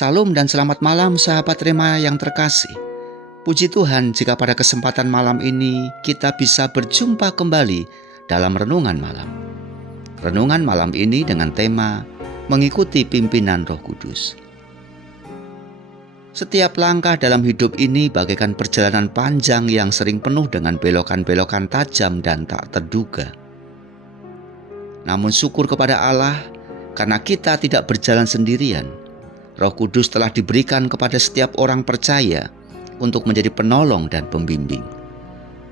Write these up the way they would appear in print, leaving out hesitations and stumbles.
Salam dan selamat malam sahabat Rema yang terkasih. Puji Tuhan jika pada kesempatan malam ini kita bisa berjumpa kembali dalam renungan malam. Renungan malam ini dengan tema mengikuti pimpinan Roh Kudus. Setiap langkah dalam hidup ini bagaikan perjalanan panjang yang sering penuh dengan belokan-belokan tajam dan tak terduga. Namun syukur kepada Allah karena kita tidak berjalan sendirian. Roh Kudus telah diberikan kepada setiap orang percaya untuk menjadi penolong dan pembimbing.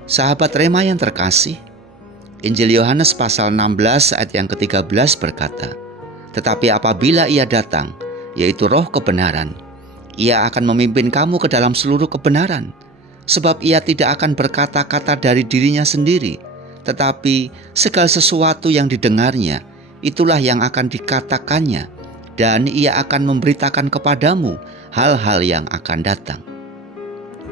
Sahabat Rema yang terkasih, Injil Yohanes pasal 16 ayat yang ke-13 berkata, "Tetapi apabila Ia datang, yaitu Roh kebenaran, Ia akan memimpin kamu ke dalam seluruh kebenaran, sebab Ia tidak akan berkata-kata dari dirinya sendiri, tetapi segala sesuatu yang didengarnya, itulah yang akan dikatakannya, dan Ia akan memberitakan kepadamu hal-hal yang akan datang."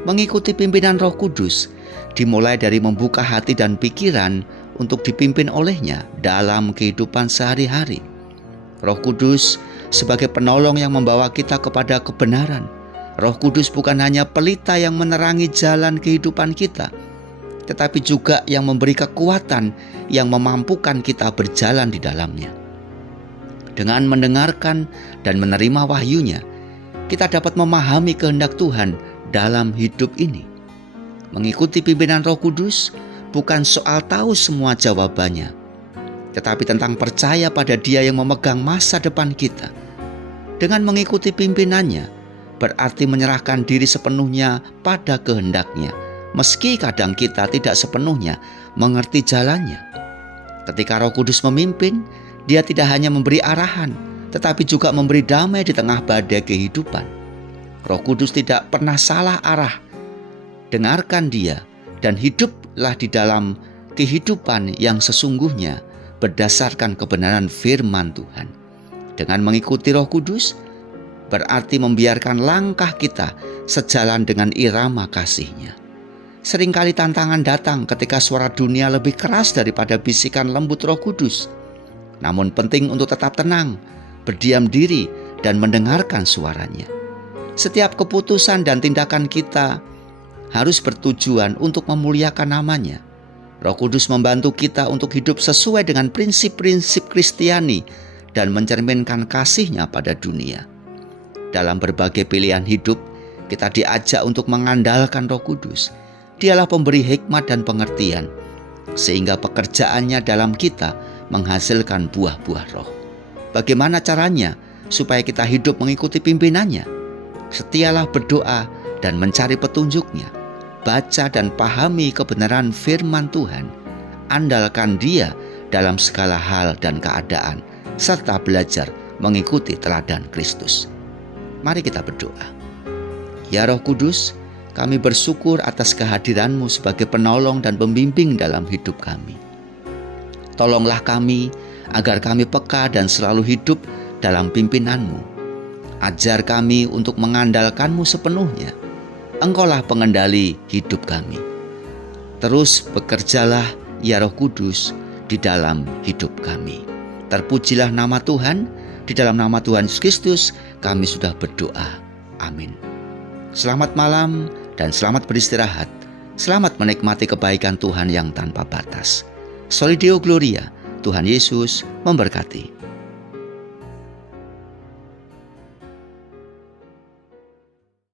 Mengikuti pimpinan Roh Kudus dimulai dari membuka hati dan pikiran untuk dipimpin olehnya dalam kehidupan sehari-hari. Roh Kudus sebagai penolong yang membawa kita kepada kebenaran. Roh Kudus bukan hanya pelita yang menerangi jalan kehidupan kita, tetapi juga yang memberi kekuatan yang memampukan kita berjalan di dalamnya. Dengan mendengarkan dan menerima wahyunya, kita dapat memahami kehendak Tuhan dalam hidup ini. Mengikuti pimpinan Roh Kudus bukan soal tahu semua jawabannya, tetapi tentang percaya pada Dia yang memegang masa depan kita. Dengan mengikuti pimpinannya, berarti menyerahkan diri sepenuhnya pada kehendaknya, meski kadang kita tidak sepenuhnya mengerti jalannya. Ketika Roh Kudus memimpin, Dia tidak hanya memberi arahan, tetapi juga memberi damai di tengah badai kehidupan. Roh Kudus tidak pernah salah arah. Dengarkan Dia dan hiduplah di dalam kehidupan yang sesungguhnya berdasarkan kebenaran firman Tuhan. Dengan mengikuti Roh Kudus, berarti membiarkan langkah kita sejalan dengan irama kasih-Nya. Seringkali tantangan datang ketika suara dunia lebih keras daripada bisikan lembut Roh Kudus. Namun penting untuk tetap tenang, berdiam diri, dan mendengarkan suaranya. Setiap keputusan dan tindakan kita harus bertujuan untuk memuliakan nama-Nya. Roh Kudus membantu kita untuk hidup sesuai dengan prinsip-prinsip Kristiani dan mencerminkan kasih-Nya pada dunia. Dalam berbagai pilihan hidup, kita diajak untuk mengandalkan Roh Kudus. Dialah pemberi hikmat dan pengertian, sehingga pekerjaannya dalam kita menghasilkan buah-buah roh. Bagaimana caranya supaya kita hidup mengikuti pimpinannya? Setialah berdoa dan mencari petunjuk-Nya. Baca dan pahami kebenaran firman Tuhan. Andalkan Dia dalam segala hal dan keadaan, serta belajar mengikuti teladan Kristus. Mari kita berdoa. Ya Roh Kudus, kami bersyukur atas kehadiran-Mu sebagai penolong dan pembimbing dalam hidup kami. Tolonglah kami agar kami peka dan selalu hidup dalam pimpinan-Mu. Ajar kami untuk mengandalkan-Mu sepenuhnya. Engkaulah pengendali hidup kami. Terus bekerjalah ya Roh Kudus di dalam hidup kami. Terpujilah nama Tuhan. Di dalam nama Tuhan Yesus Kristus kami sudah berdoa. Amin. Selamat malam dan selamat beristirahat. Selamat menikmati kebaikan Tuhan yang tanpa batas. Soli Deo Gloria, Tuhan Yesus memberkati.